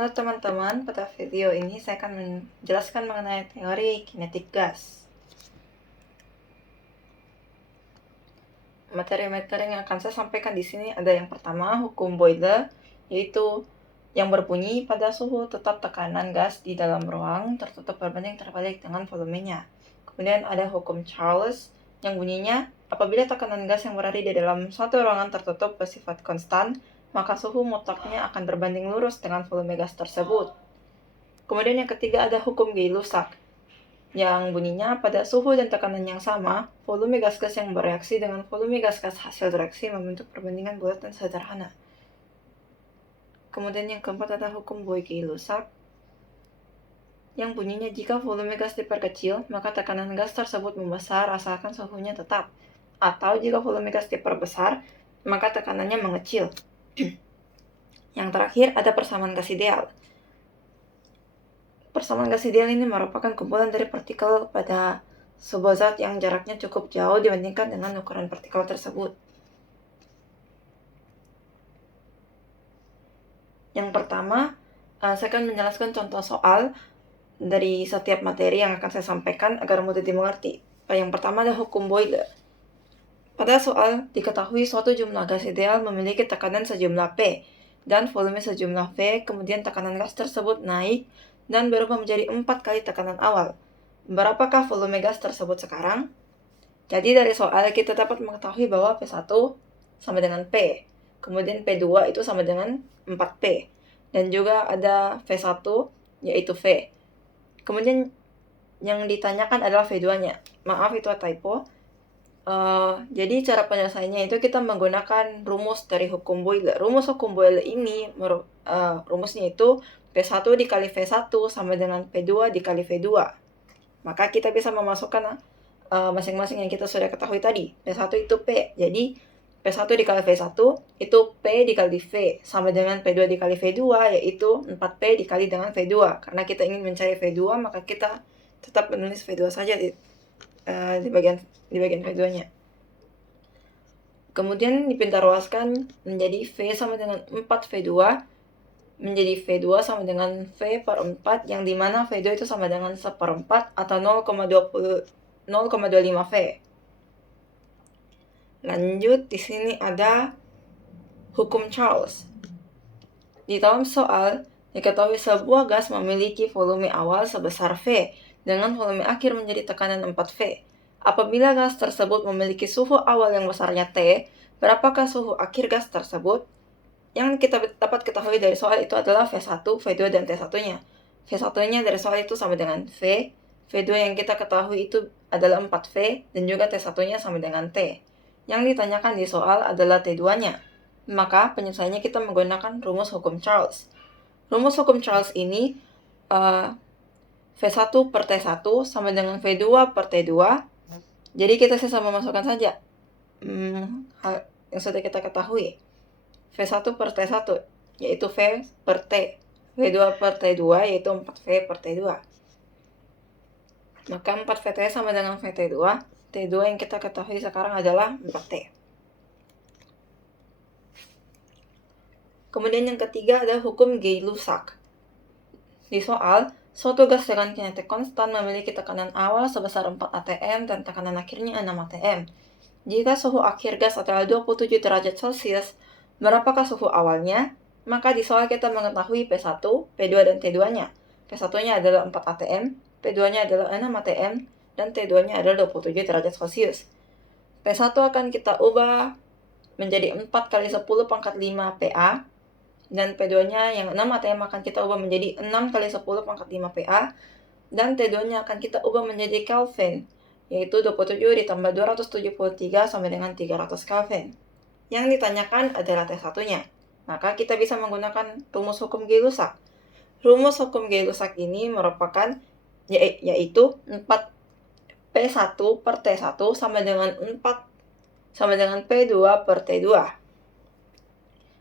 Halo teman-teman, pada video ini saya akan menjelaskan mengenai teori kinetik gas. Materi-materi yang akan saya sampaikan di sini ada yang pertama, hukum Boyle, yaitu yang berbunyi pada suhu tetap tekanan gas di dalam ruang tertutup berbanding terbalik dengan volumenya. Kemudian ada hukum Charles yang bunyinya, apabila tekanan gas yang berada di dalam suatu ruangan tertutup bersifat konstan, maka suhu mutlaknya akan berbanding lurus dengan volume gas tersebut. Kemudian yang ketiga ada hukum Gay-Lussac, yang bunyinya pada suhu dan tekanan yang sama, volume gas-gas yang bereaksi dengan volume gas-gas hasil reaksi membentuk perbandingan bulat dan sederhana. Kemudian yang keempat ada hukum Boyle-Gay-Lussac, yang bunyinya jika volume gas diperkecil, maka tekanan gas tersebut membesar asalkan suhunya tetap. Atau jika volume gas diperbesar, maka tekanannya mengecil. Yang terakhir ada persamaan gas ideal. Persamaan gas ideal ini merupakan kumpulan dari partikel pada sebuah zat yang jaraknya cukup jauh dibandingkan dengan ukuran partikel tersebut. Yang pertama, saya akan menjelaskan contoh soal dari setiap materi yang akan saya sampaikan agar mudah dimengerti. Yang pertama adalah hukum Boyle. Pada soal, diketahui suatu jumlah gas ideal memiliki tekanan sejumlah P dan volume sejumlah V, kemudian tekanan gas tersebut naik dan berubah menjadi 4 kali tekanan awal. Berapakah volume gas tersebut sekarang? Jadi dari soal kita dapat mengetahui bahwa P1 sama dengan P, kemudian P2 itu sama dengan 4P, dan juga ada V1 yaitu V. Kemudian yang ditanyakan adalah V2-nya. Maaf itu typo. Jadi cara penyelesaiannya itu kita menggunakan rumus dari hukum Boyle. Rumus hukum Boyle ini, rumusnya itu P1 dikali V1 sama dengan P2 dikali V2. Maka kita bisa memasukkan masing-masing yang kita sudah ketahui tadi. P1 itu P, jadi P1 dikali V1 itu P dikali V sama dengan P2 dikali V2, yaitu 4P dikali dengan V2. Karena kita ingin mencari V2, maka kita tetap menulis V2 saja di bagian V2-nya. Kemudian dipintarluaskan menjadi V sama dengan 4V2 menjadi V2 sama dengan V per 4, yang dimana V2 itu sama dengan 1/4 atau 0,25V. Lanjut, di sini ada hukum Charles. Di dalam soal, diketahui sebuah gas memiliki volume awal sebesar V dengan volume akhir menjadi tekanan 4V. Apabila gas tersebut memiliki suhu awal yang besarnya T, berapakah suhu akhir gas tersebut? Yang kita dapat ketahui dari soal itu adalah V1, V2, dan T1-nya. V1-nya dari soal itu sama dengan V, V2 yang kita ketahui itu adalah 4V, dan juga T1-nya sama dengan T. Yang ditanyakan di soal adalah T2-nya. Maka penyelesaiannya kita menggunakan rumus hukum Charles. Rumus hukum Charles ini V1 per T1 sama dengan V2 per T2. Jadi kita sisa memasukkan saja hal yang sudah kita ketahui. V1 per T1 yaitu V per T. V2 per T2 yaitu 4V per T2. Maka 4VT sama dengan VT2. T2 yang kita ketahui sekarang adalah 4T. Kemudian yang ketiga adalah hukum Gay-Lussac. Di soal, suatu gas dengan kinetik konstan memiliki tekanan awal sebesar 4 atm dan tekanan akhirnya 6 atm. Jika suhu akhir gas adalah 27 derajat Celcius, berapakah suhu awalnya? Maka di soal kita mengetahui P1, P2, dan T2-nya. P1-nya adalah 4 atm, P2-nya adalah 6 atm, dan T2-nya adalah 27 derajat Celcius. P1 akan kita ubah menjadi 4 kali 10 pangkat 5 PA, dan P2-nya yang 6 atm akan kita ubah menjadi 6 kali 10 pangkat 5 PA, dan T2-nya akan kita ubah menjadi Kelvin, yaitu 27 ditambah 273 sama dengan 300 Kelvin. Yang ditanyakan adalah T1-nya. Maka kita bisa menggunakan rumus hukum Gay-Lussac. Rumus hukum Gay-Lussac ini merupakan yaitu 4P1 per T1 sama dengan P2 per T2.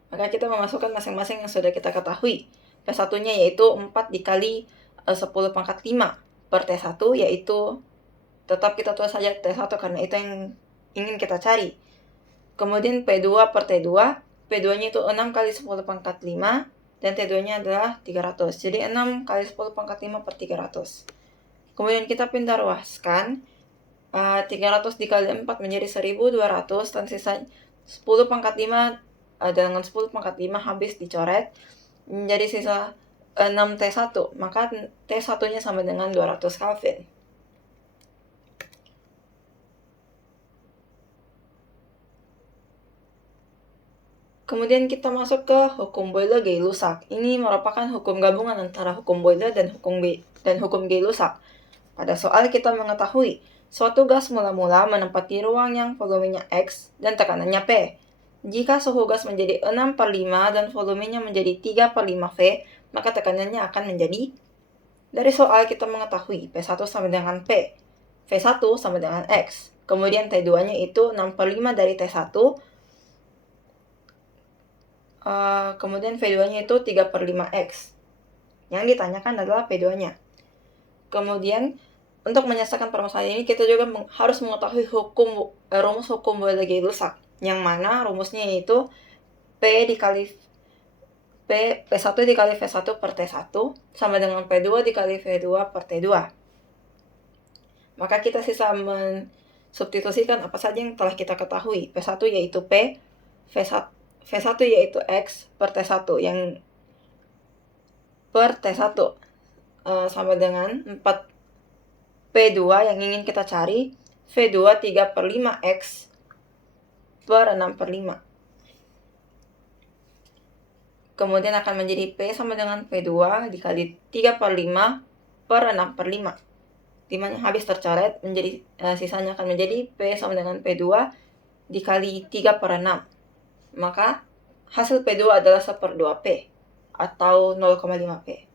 Maka kita memasukkan masing-masing yang sudah kita ketahui. P1-nya yaitu 4 dikali 10 pangkat 5 per T1, yaitu tetap kita tulis saja T1 karena itu yang ingin kita cari. Kemudian P2 per T2, P2-nya itu 6 kali 10 pangkat 5 dan T2-nya adalah 300. Jadi 6 kali 10 pangkat 5 per 300. Kemudian kita pindah ruaskan. 300 dikali 4 menjadi 1200, dan sisa 10 pangkat 5 dengan 10 pangkat 5 habis dicoret, menjadi sisa 6 T1, maka T1-nya sama dengan 200 Kelvin. Kemudian kita masuk ke hukum Boyle-Gay-Lussac. Ini merupakan hukum gabungan antara hukum Boyle dan hukum Gay-Lussac. Pada soal kita mengetahui suatu gas mula-mula menempati ruang yang volumenya X dan tekanannya P. Jika suhu gas menjadi 6/5 dan volumenya menjadi 3/5 V, maka tekanannya akan menjadi. Dari soal kita mengetahui P1 sama dengan P, V1 sama dengan X. Kemudian T2-nya itu 6/5 dari T1, kemudian V2-nya itu 3/5X. Yang ditanyakan adalah P2-nya. Kemudian untuk menyelesaikan permasalahan ini, kita juga harus mengetahui rumus hukum Boyle-Gay-Lussac, yang mana rumusnya yaitu P1 dikali V1 per T1 sama dengan P2 dikali V2 per T2. Maka kita sisa mensubstitusikan apa saja yang telah kita ketahui. P1 yaitu P, V1 yaitu X per T1, yang per T1 sama dengan 4 P2 yang ingin kita cari, V2 3/5X per 6/5. Kemudian akan menjadi P sama dengan P2 dikali 3/5 per 6/5. Dimana habis tercoret, menjadi sisanya akan menjadi P sama dengan P2 dikali 3/6. Maka hasil P2 adalah 1/2P atau 0,5P.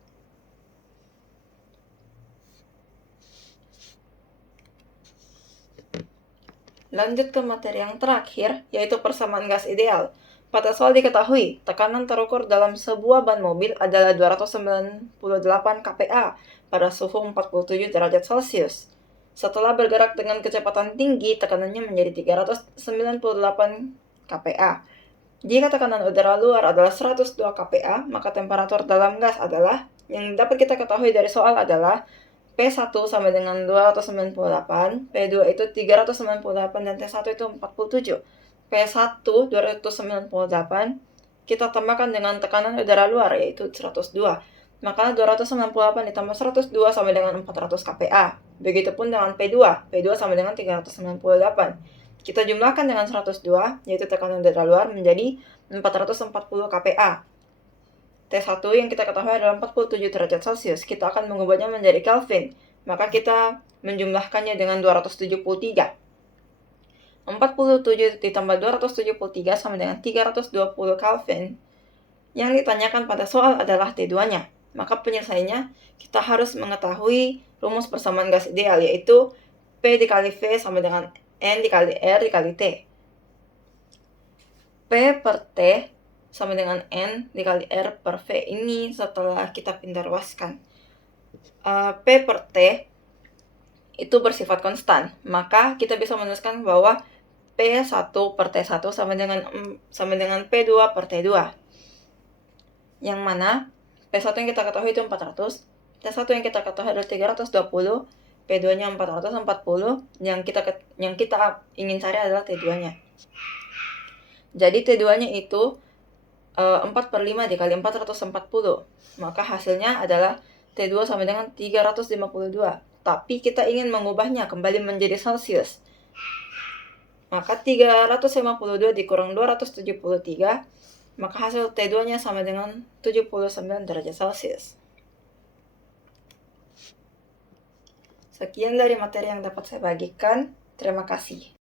Lanjut ke materi yang terakhir, yaitu persamaan gas ideal. Pada soal diketahui, tekanan terukur dalam sebuah ban mobil adalah 298 kPa pada suhu 47 derajat Celcius. Setelah bergerak dengan kecepatan tinggi, tekanannya menjadi 398 kPa. Jika tekanan udara luar adalah 102 kPa, maka temperatur dalam gas adalah, yang dapat kita ketahui dari soal adalah P1 sama dengan 298, P2 itu 398, dan T1 itu 47. P1 298 kita tambahkan dengan tekanan udara luar yaitu 102. Maka 298 ditambah 102 sama dengan 400 kPa. Begitupun dengan P2. P2 sama dengan 398. Kita jumlahkan dengan 102, yaitu tekanan udara luar, menjadi 440 kPa. T1 yang kita ketahui adalah 47 derajat Celcius. Kita akan mengubahnya menjadi Kelvin. Maka kita menjumlahkannya dengan 273. 47 ditambah 273 sama dengan 320 Kelvin. Yang ditanyakan pada soal adalah T2-nya. Maka penyelesaiannya kita harus mengetahui rumus persamaan gas ideal, yaitu P dikali V sama dengan N dikali R dikali T. P per T sama dengan N dikali R per V. Ini setelah kita pindah ruaskan. P per T itu bersifat konstan. Maka kita bisa menuliskan bahwa P1 per T1 sama dengan P2 per T2. Yang mana P1 yang kita ketahui itu 400, T1 yang kita ketahui adalah 320, P2-nya 440, yang kita ingin cari adalah T2-nya. Jadi T2-nya itu 4/5 dikali 440. Maka hasilnya adalah T2 sama dengan 352. Tapi kita ingin mengubahnya kembali menjadi Celcius. Maka 352 dikurang 273, maka hasil T2-nya sama dengan 79 derajat Celcius. Sekian dari materi yang dapat saya bagikan. Terima kasih.